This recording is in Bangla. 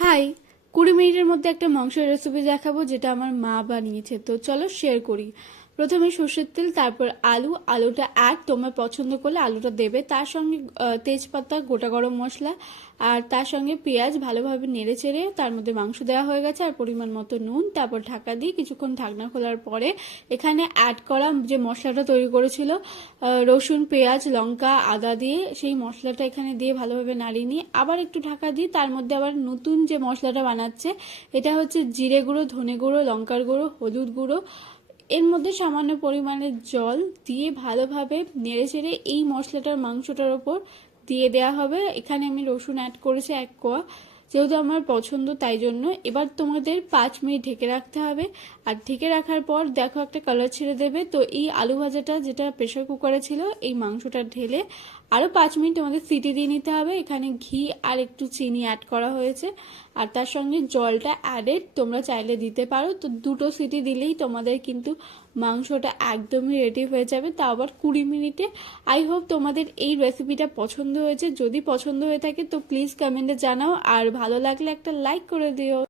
হাই। 20 মিনিটের মধ্যে একটা মাংসের রেসিপি দেখাবো যেটা আমার মা বানিয়েছে, তো চলো শেয়ার করি। প্রথমে সর্ষের তেল, তারপর আলুটা তোমার পছন্দ করলে আলুটা দেবে, তার সঙ্গে তেজপাতা, গোটা গরম মশলা, আর তার সঙ্গে পেঁয়াজ ভালোভাবে নেড়ে চেড়ে তার মধ্যে মাংস দেওয়া হয়ে গেছে, আর পরিমাণ মতো নুন। তারপর ঢাকা দিয়ে কিছুক্ষণ ঢাকনা খোলার পরে এখানে অ্যাড করা যে মশলাটা তৈরি করেছিল, রসুন, পেঁয়াজ, লঙ্কা, আদা দিয়ে সেই মশলাটা এখানে দিয়ে ভালোভাবে নাড়িয়ে নিয়ে আবার একটু ঢাকা দিয়ে তার মধ্যে আবার নতুন যে মশলাটা বানাচ্ছে, এটা হচ্ছে জিরে গুঁড়ো, ধনে গুঁড়ো, লঙ্কার গুঁড়ো, হলুদ গুঁড়ো, এর মধ্যে সামান্য পরিমাণে জল দিয়ে ভালোভাবে নেড়েচেড়ে এই মশলাটার মাংসটার ওপর দিয়ে দেওয়া হবে। এখানে আমি রসুন অ্যাড করেছি 1 কোয়া, যেহেতু আমার পছন্দ তাই জন্য। এবার তোমাদের 5 মিনিট ঢেকে রাখতে হবে, আর ঢেকে রাখার পর দেখো একটা কালার ছেড়ে দেবে। তো এই আলু ভাজাটা যেটা প্রেশার কুকারে ছিল, এই মাংসটা ঢেলে আরও 5 মিনিট তোমাদের সিটি দিয়ে নিতে হবে। এখানে ঘি আর একটু চিনি অ্যাড করা হয়েছে, আর তার সঙ্গে জলটা অ্যাডেড তোমরা চাইলে দিতে পারো। তো দুটো সিটি দিলেই তোমাদের কিন্তু মাংসটা একদমই রেডি হয়ে যাবে, তাও আবার 20 মিনিটে। আই হোপ তোমাদের এই রেসিপিটা পছন্দ হয়েছে। যদি পছন্দ হয়ে থাকে তো প্লিজ কমেন্টে জানাও, আর ভালো লাগলে একটা লাইক করে দিও।